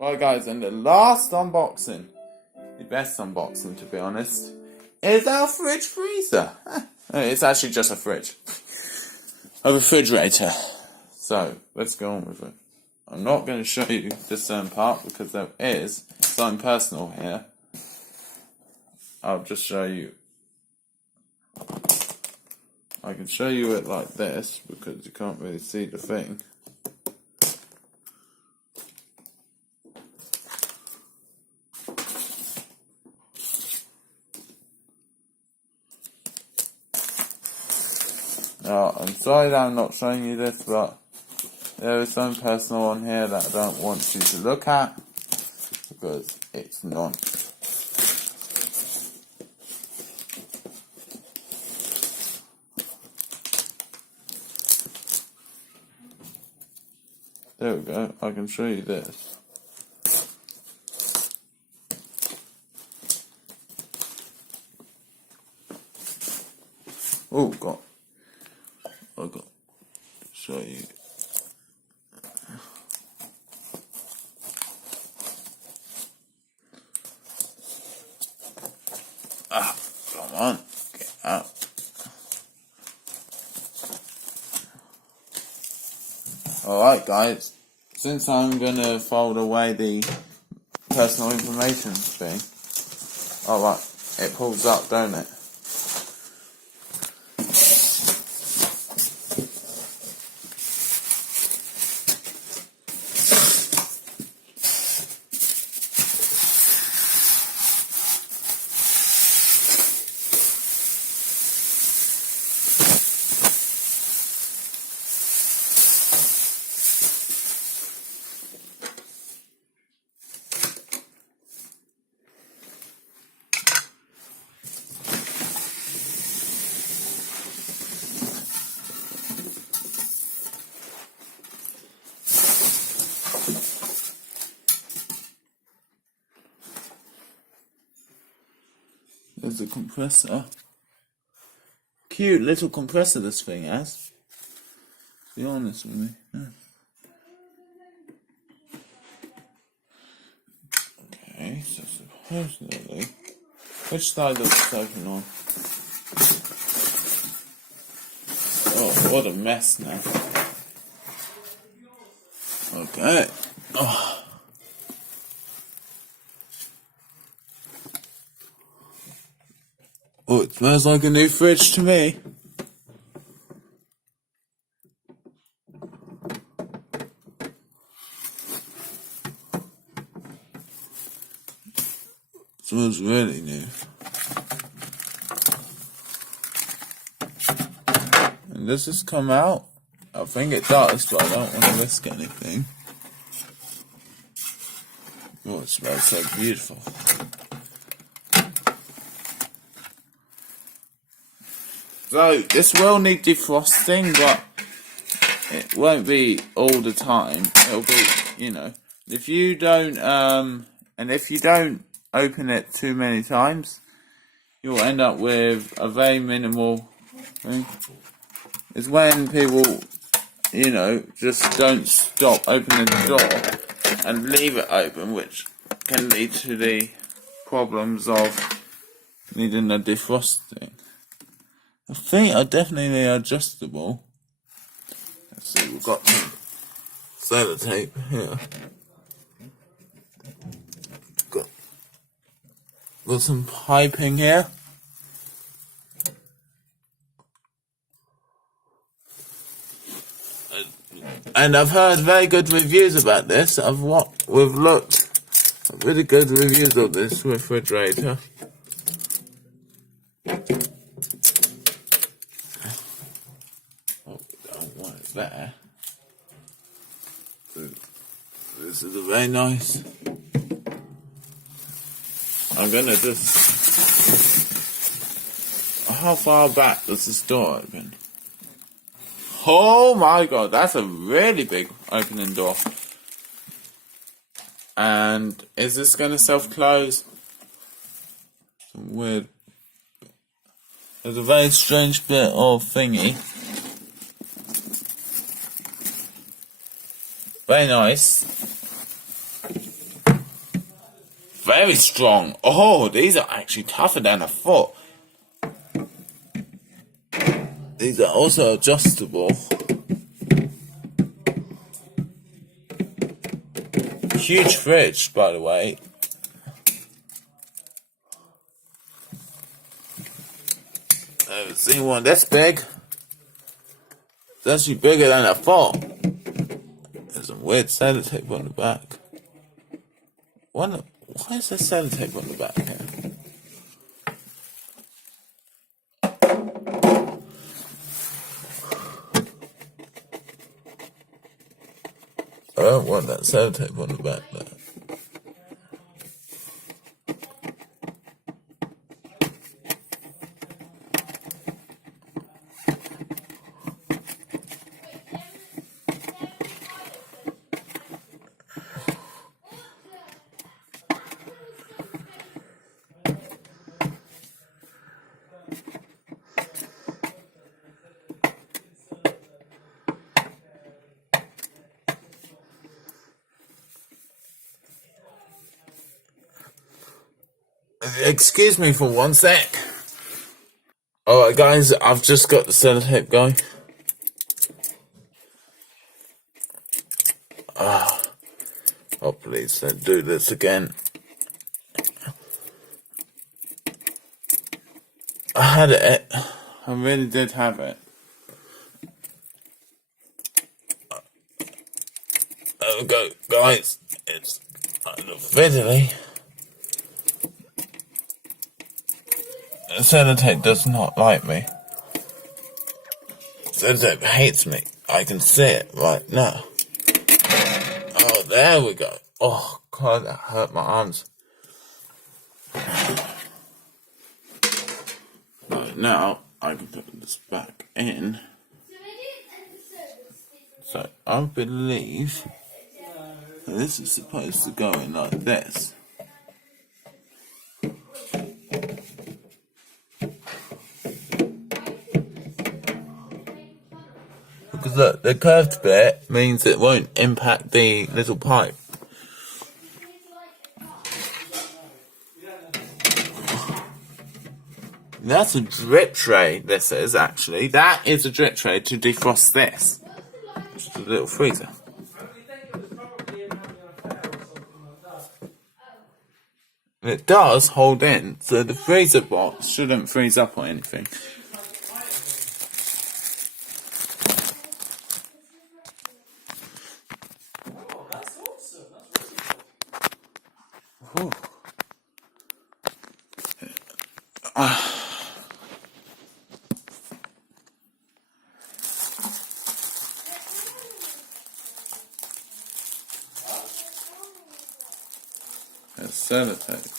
Right guys, and the last unboxing, the best unboxing to be honest, is our fridge freezer. It's actually just a fridge. A refrigerator. So, let's go on with it. I'm not going to show you this certain part because there is something personal here. I'll just show you. I can show you it like this because you can't really see the thing. Now, I'm sorry that I'm not showing you this, but there is something personal on here that I don't want you to look at because it's not. There we go, I can show you this. Oh god, I got to show you. Come on, get out. Alright guys, since I'm gonna fold away the personal information thing, alright, it pulls up, don't it? There's a compressor. Cute little compressor this thing has. To be honest with me. Okay, so supposedly, which side does it open on? Oh, what a mess now. Okay. Oh, it smells like a new fridge to me. It smells really new. And does this come out? I think it does, but I don't want to risk anything. Oh, it smells so beautiful. So, this will need defrosting, but it won't be all the time. It'll be, you know, if you don't, and if you don't open it too many times, you'll end up with a very minimal thing. It's when people, you know, just don't stop opening the door and leave it open, which can lead to the problems of needing a defrosting. The feet are definitely adjustable. Let's see, we've got some sellotape here. Got some piping here. And I've heard very good reviews about this. We've looked at really good reviews of this refrigerator. There. So this is a very nice. I'm gonna just. How far back does this door open? Oh my god, that's a really big opening door. And is this gonna self-close? Some weird. There's a very strange bit of thingy. Very nice. very strong. Oh, these are actually tougher than I thought. These are also adjustable. Huge fridge, by the way. I haven't seen one this big. It's actually bigger than I thought. There's some weird sellotape on the back. Why is there sellotape on the back here? I don't want that sellotape on the back there. Excuse me for 1 sec. Alright guys, I've just got the sellotape going. Oh please don't do this again. I had it. I really did have it. There we go, guys. It's kind of fiddly. The sellotape does not like me. Sellotape hates me. I can see it right now. Oh, there we go. Oh, God, that hurt my arms. Right, now, I can put this back in. So, I believe this is supposed to go in like this. Because look, the curved bit means it won't impact the little pipe. That's a drip tray, this is actually. That is a drip tray to defrost this. Just a little freezer. It does hold in, so the freezer box shouldn't freeze up or anything. Ooh. There's sellotape.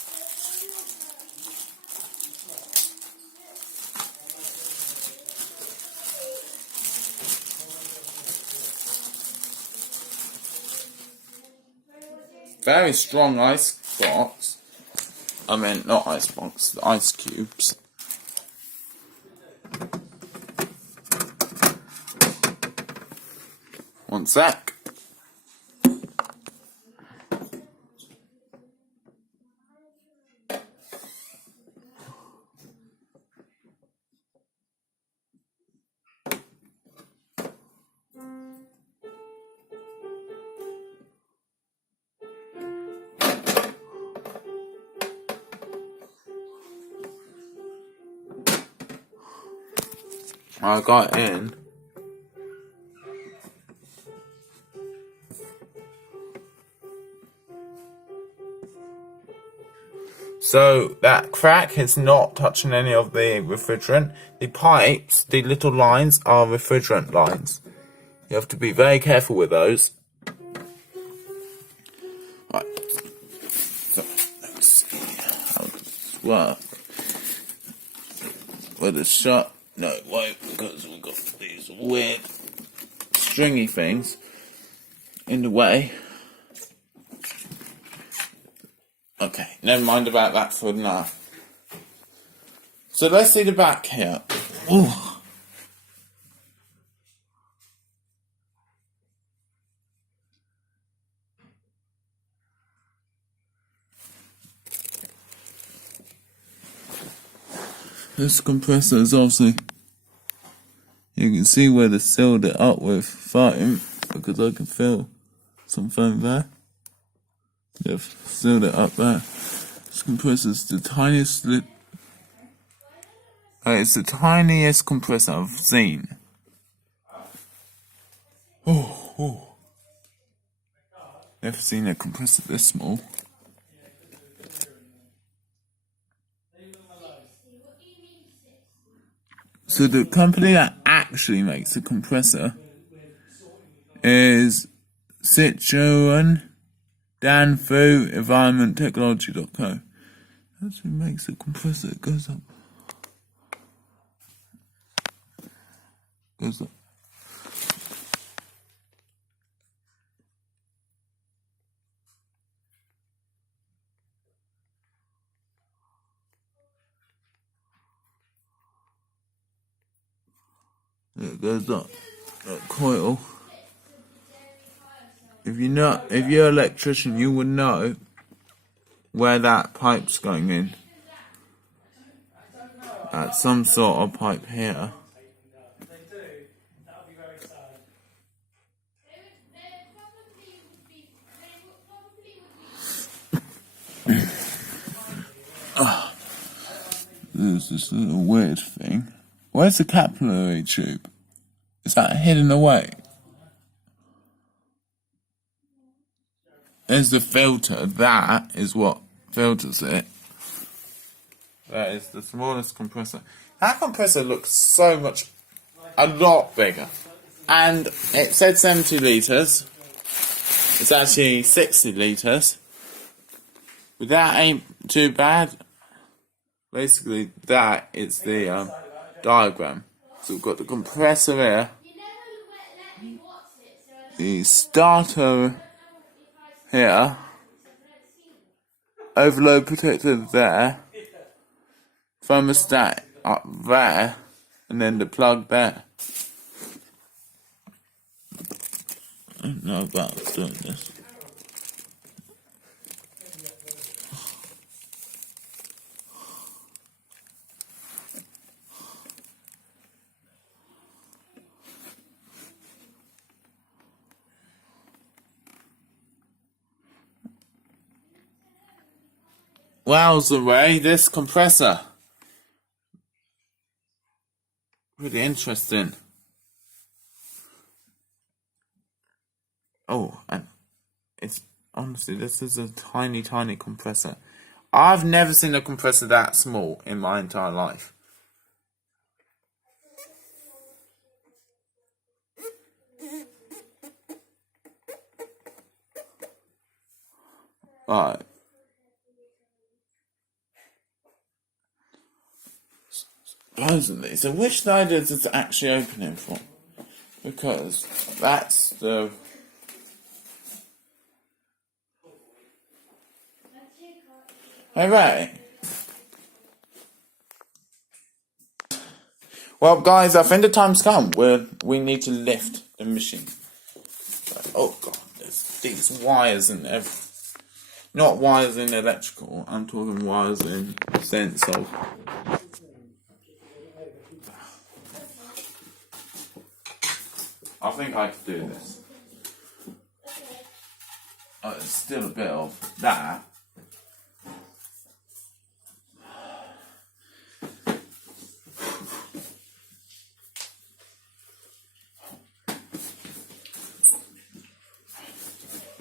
Very strong ice box. I mean, not ice box, the ice cubes. One sec. I got in. So that crack is not touching any of the refrigerant. The pipes, the little lines, are refrigerant lines. You have to be very careful with those. Right. So let's see how this works. With a shot. No, it won't, because we've got these weird stringy things in the way. Okay, never mind about that for now. So let's see the back here. Ooh. This compressor is obviously, you can see where they sealed it up with foam, because I can feel some foam there. They've sealed it up there. This compressor is the tiniest it's the tiniest compressor I've seen. Oh. Never seen a compressor this small. So the company that actually makes the compressor is Sichuan Danfu Environment Technology.co. That's who makes the compressor. It goes up. Goes up. It goes up. That coil. If you're an electrician, you would know where that pipe's going in. At some sort of pipe here. There's this little weird thing. Where's the capillary tube? Is that hidden away? There's the filter. That is what filters it. That is the smallest compressor. That compressor looks a lot bigger. And it said 70 litres. It's actually 60 litres. But that ain't too bad. Basically, that is the diagram. So we've got the compressor here. The starter here. Overload protector there. Thermostat up there. And then the plug there. I don't know about doing this. Wowza, Ray, this compressor. Really interesting. Oh, and it's honestly, this is a tiny, tiny compressor. I've never seen a compressor that small in my entire life. Right. Supposedly, so which side is it actually opening from? Because that's the... Hey, Ray. Well, guys, I think the time's come where we need to lift the machine. Oh, God, there's these wires in there. Not wires in electrical, I'm talking wires in the sense of... I think I could do this. There's still a bit of that.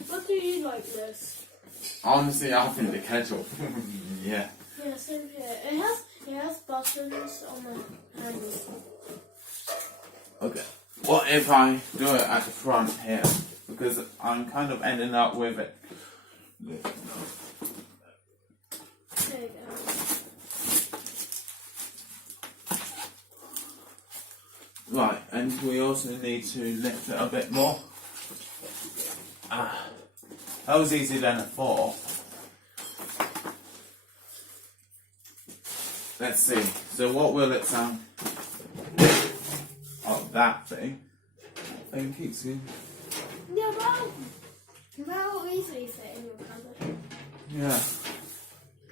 What do you like this? Honestly, I think the kettle. Yeah. Yeah, same here. It has buttons on the handles. Okay. What if I do it at the front here? Because I'm kind of ending up with it. There you go. Right, and we also need to lift it a bit more. That was easier than I thought. Let's see. So what will it sound? Oh, that thing. That thing keeps you. Yeah, that will easily fit in your cupboard. Yeah.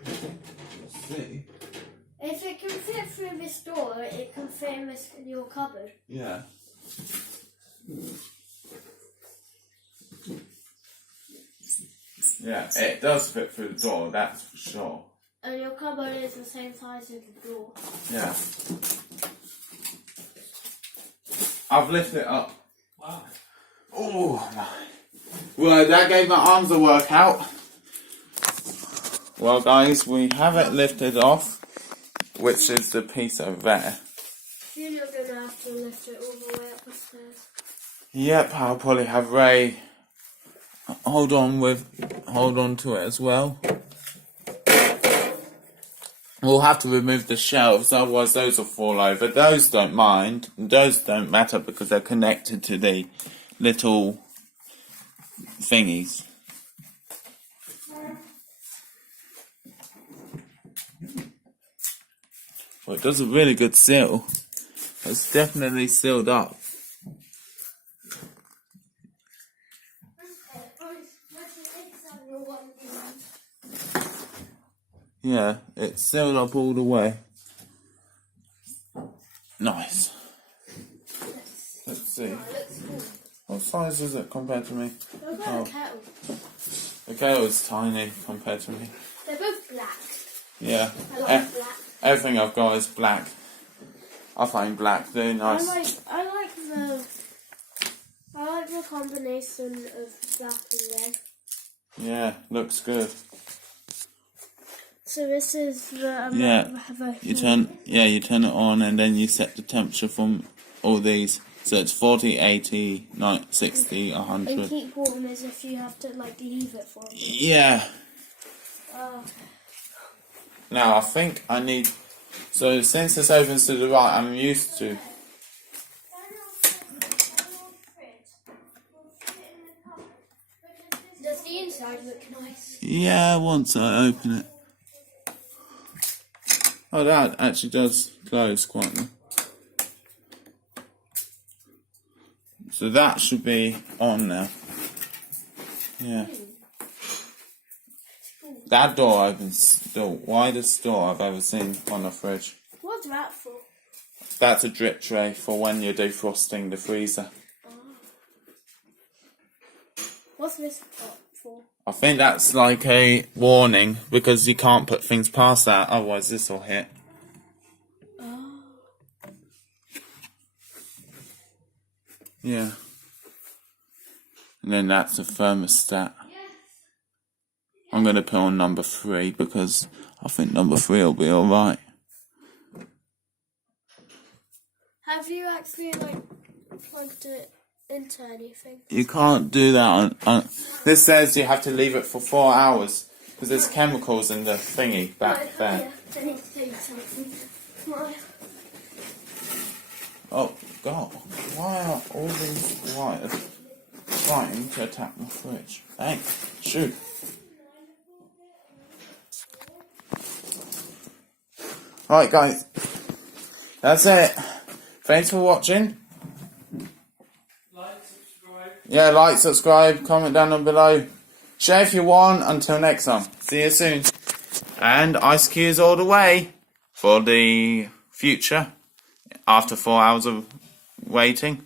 Let's see. If it can fit through through this door, it can fit in your cupboard. Yeah. Yeah, it does fit through the door, that's for sure. And your cupboard is the same size as the door. Yeah. I've lifted it up. Wow. Oh my. Well, that gave my arms a workout. Well, guys, we have it lifted off, which is the piece over there. Soon you're going to have to lift it all the way up the stairs. Yep, I'll probably have Ray hold on to it as well. We'll have to remove the shelves, otherwise those will fall over. Those don't mind. Those don't matter because they're connected to the little thingies. Well, it does a really good seal. It's definitely sealed up. Yeah, it's sealed up all the way. Nice. Let's see. What size is it compared to me? What about a kettle? The kettle's tiny compared to me. They're both black. Yeah. I like black. Everything I've got is black. I find black very nice. I like the combination of black and red. Yeah, looks good. So this is the You turn it on and then you set the temperature from all these. So it's 40, 80, 90, 60, 100. And keep warm as if you have to leave it for a bit. Yeah. Now I think I need. So since this opens to the right, I'm used to. Does the inside look nice? Yeah, once I open it. Oh, that actually does close quite well. So that should be on now. Yeah. That door opens the widest door I've ever seen on a fridge. What's that for? That's a drip tray for when you're defrosting the freezer. What's this for? I think that's like a warning because you can't put things past that, otherwise this will hit. Oh. Yeah. And then that's a thermostat. I'm going to put on number 3 because I think number 3 will be alright. Have you actually plugged it into anything? You can't do that on this says you have to leave it for 4 hours because there's chemicals in the thingy back there. I need to tell you something. Oh god, why are all these wires trying to attack my fridge? Hey, shoot. Alright guys, that's it. Thanks for watching. Like, subscribe. Yeah, like, subscribe, comment down below. Share if you want. Until next time. See you soon. And ice cubes all the way for the future. After 4 hours of waiting.